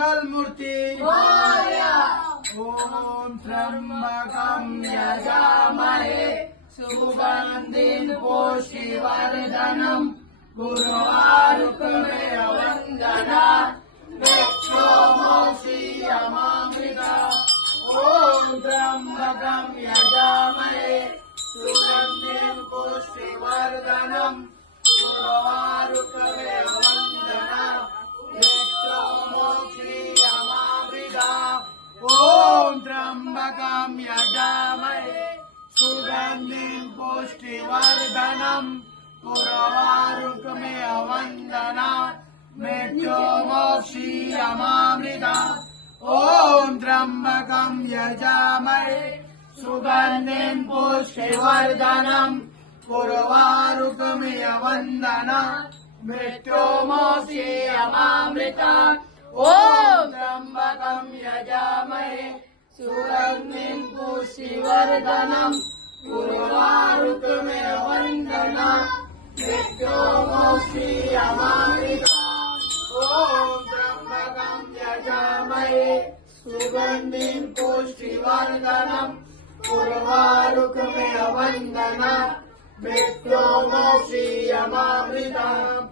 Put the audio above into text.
मंगलमूर्ति मोरया। ओम त्र्यंबकं यजामहे सुगंधिं पुष्टिवर्धनम् उर्वारुकमेव वन्दनात् मृत्युर्मुक्षीयमामृतात्। ओम त्र्यंबकं यजामहे सुगंधिं पुष्टिवर्धनम् उर्वारुकमेव वन्दनात् मृत्युर्मुक्षीयमामृतात्। ओम त्र्यंबकं यजामहे सुगंधिं पुष्टिवर्धनम् उर्वारुकमेव वन्दनात् मृत्युर्मुक्षीयमामृतात्। ओम त्र्यंबकं यजामहे सुगंधिं पुष्टिवर्धनम् उर्वारुकमेव वन्दनात् मृत्युर्मुक्षीयमामृतात्। ओम त्र्यंबकं यजामहे सुगंधिं पुष्टिवर्धनम् उर्वारुकमेव वन्दनात् मृत्युर्मुक्षीयमामृतात्। ओम त्र्यंबकं यजामहे सुगंधिं पुष्टिवर्धनम् उर्वारुकमेव वन्दनात् मृत्युर्मुक्षीयमामृतात्।